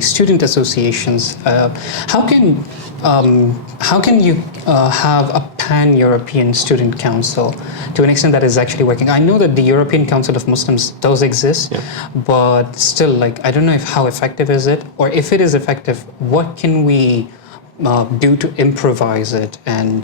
student associations. How can you have a pan-European student council to an extent that is actually working? I know that the European Council of Muslims does exist, but still, like, I don't know if how effective is it, or if it is effective, what can we do to improvise it and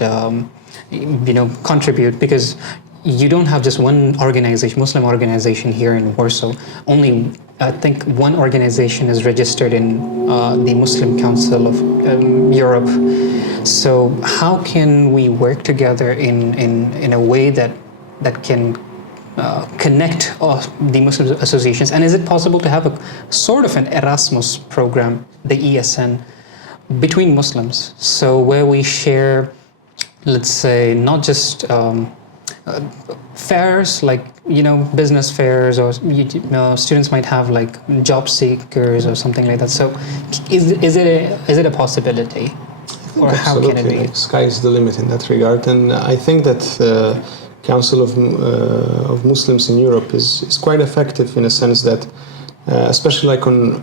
contribute? Because you don't have just one organization, Muslim organization here in Warsaw. Only, I think, one organization is registered in the Muslim Council of Europe. So how can we work together in a way that can connect the Muslim associations? And is it possible to have a sort of an Erasmus program, the ESN, between Muslims? So where we share, let's say, not just fairs, like, business fairs, or students might have like job seekers or something like that. So is it a possibility, or how can it be? Like, sky is the limit in that regard, and I think that the Council of Muslims in Europe is quite effective in a sense that, especially like on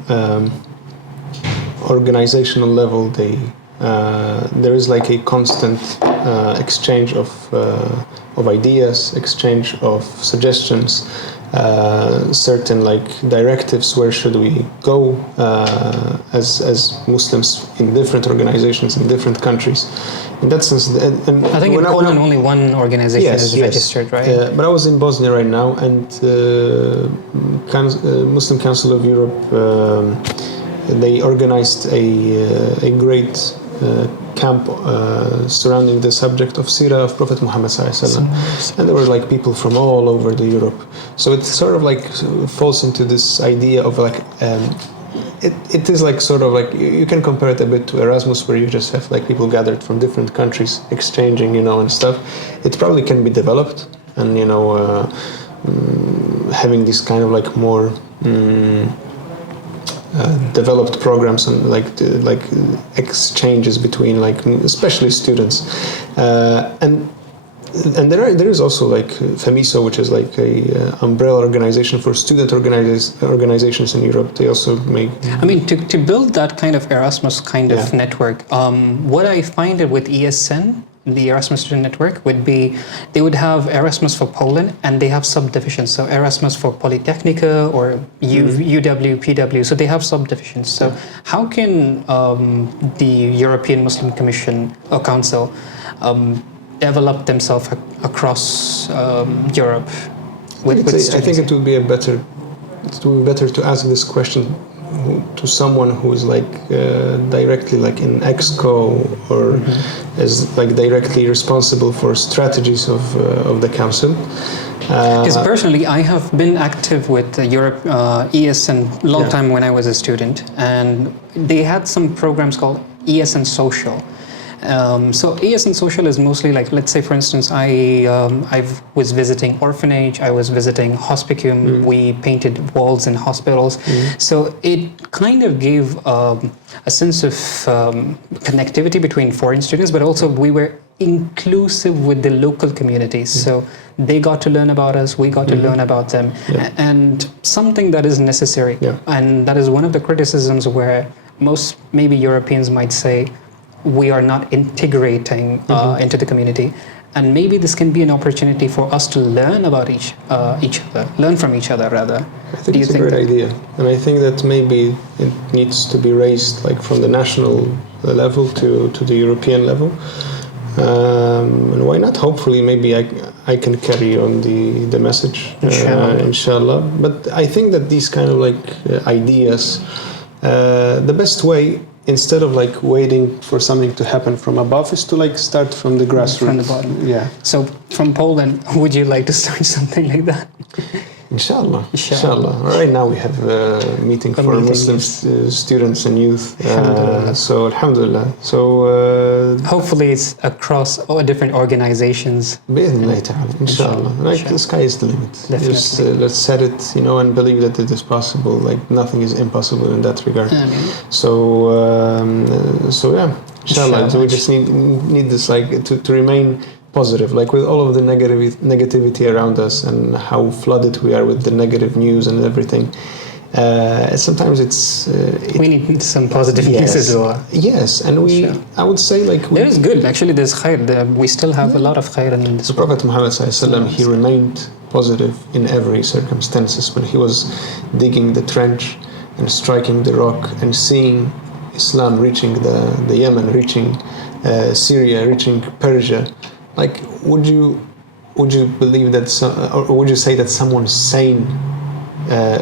organizational level, there is like a constant exchange of ideas, exchange of suggestions, certain like directives, where should we go as Muslims in different organizations in different countries. In that sense, and I think in Poland only one organization is registered, right? But I was in Bosnia right now, and Muslim Council of Europe, they organized a great camp surrounding the subject of Sirah of Prophet Muhammad ﷺ. And there were like people from all over the Europe. So it sort of like falls into this idea of like, it is like sort of like, you can compare it a bit to Erasmus, where you just have like people gathered from different countries exchanging, and stuff. It probably can be developed, and having this kind of like more developed programs and like exchanges between like especially students, and there is also like FEMYSO, which is like a umbrella organization for student organizations in Europe. They also make. I mean, to build that kind of Erasmus kind of network, what I find it with ESN, the Erasmus Student Network, would be they would have Erasmus for Poland, and they have subdivisions. So Erasmus for Polytechnica or UW, So they have subdivisions. So how can the European Muslim Commission or Council develop themselves across Europe? I think it would be better to ask this question to someone who is like directly like in EXCO, or is like directly responsible for strategies of the council. Because personally, I have been active with Europe ESN long time when I was a student, and they had some programs called ESN Social. So ESN Social is mostly like, let's say for instance, I was visiting orphanage, I was visiting hospicum, we painted walls in hospitals. So it kind of gave a sense of connectivity between foreign students, but also we were inclusive with the local communities. So they got to learn about us, we got to learn about them, and something that is necessary. And that is one of the criticisms where most maybe Europeans might say, we are not integrating into the community, and maybe this can be an opportunity for us to learn about each other, learn from each other rather. I think it's a great idea, and I think that maybe it needs to be raised like from the national level to the European level. And why not? Hopefully, maybe I can carry on the message, inshallah. But I think that these kind of like ideas, the best way, instead of like waiting for something to happen from above, is to like start from the grassroots. From the bottom. So from Poland, would you like to start something like that? Inshallah. Right now we have a meeting for Muslim students and youth. So alhamdulillah. So hopefully it's across all different organizations. Inshallah. Like the sky is the limit. Definitely. Just let's set it, and believe that it is possible. Like nothing is impossible in that regard. So yeah, inshallah. So we just need this like to remain positive, like with all of the negativity around us and how flooded we are with the negative news and everything. Sometimes it's we need some positive news as well. Yes, and I would say like there is good. Actually, there's khair. We still have a lot of khair in this. The Prophet Muhammad ﷺ, he remained positive in every circumstances. When he was digging the trench and striking the rock and seeing Islam reaching the Yemen, reaching Syria, reaching Persia, like would you believe that or would you say that someone sane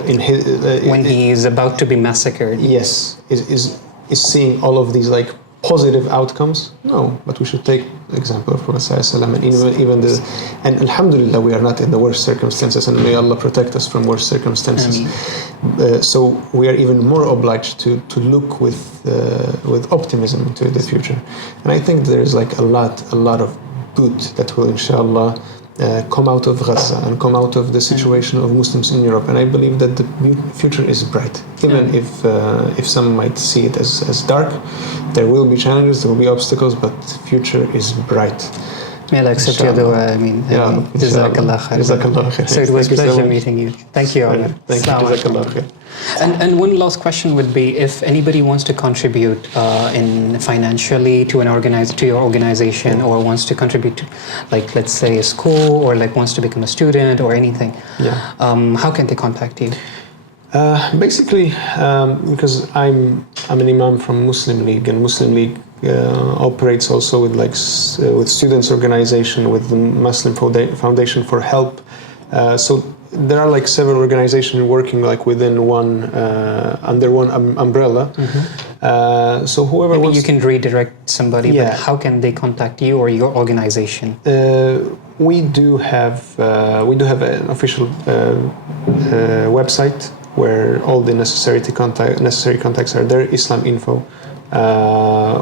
in his when he is about to be massacred, yes, is seeing all of these like positive outcomes? No, but we should take the example of Prophet ﷺ, and even and alhamdulillah, we are not in the worst circumstances, and may Allah protect us from worse circumstances. So we are even more obliged to look with optimism into the future, and I think there is like a lot of good that will inshallah come out of Gaza and come out of the situation of Muslims in Europe, and I believe that the future is bright, even if some might see it as dark. There will be challenges, there will be obstacles, but the future is bright. May Allah accept your dua. Jazakallah khair. So it was a pleasure meeting you. Thank you, Omar. Thank you. Jazakallah khair. And one last question would be, if anybody wants to contribute in financially to your organization, or wants to contribute to, like, let's say a school, or like wants to become a student or anything, how can they contact you? Basically, because I'm an imam from Muslim League, and Muslim League operates also with with students organization, with the Muslim Foundation for Help. So there are like several organizations working like within one under one umbrella. So whoever Maybe you can redirect somebody, but how can they contact you or your organization? We do have an official website where all the necessary contacts are there. Islam Info.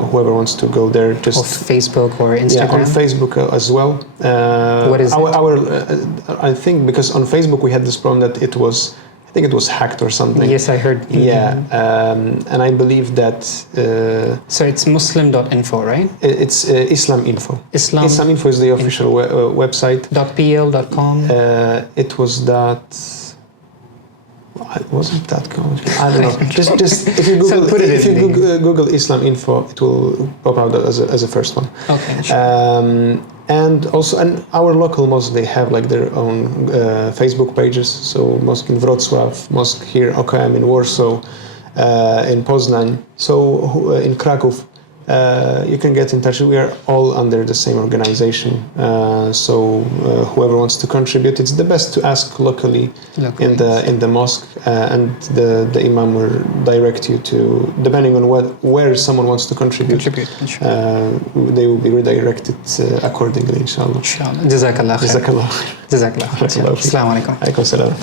Whoever wants to go there, just or Facebook or Instagram. Yeah, on Facebook as well. What is I think because on Facebook we had this problem that I think it was hacked or something. Yes, I heard. Yeah, and I believe that. So it's Muslim.info, right? It's Islam Info. Islam Info is the official website. .pl.com. It was wasn't that good? I don't know. just if you Google Google Islam Info, it will pop out as a first one. Okay. Sure. And also, and our local mosques, they have like their own Facebook pages. So mosque in Wrocław, mosque here, OKM in Warsaw, in Poznań, so in Kraków. You can get in touch. We are all under the same organization. So whoever wants to contribute, it's the best to ask locally. in the mosque, and the imam will direct you to, depending on where someone wants to contribute. They will be redirected accordingly, inshallah. Inshallah. Jazakallah khair. Jazakallah. Jazakallah. Assalamu alaikum. Alaikum salam.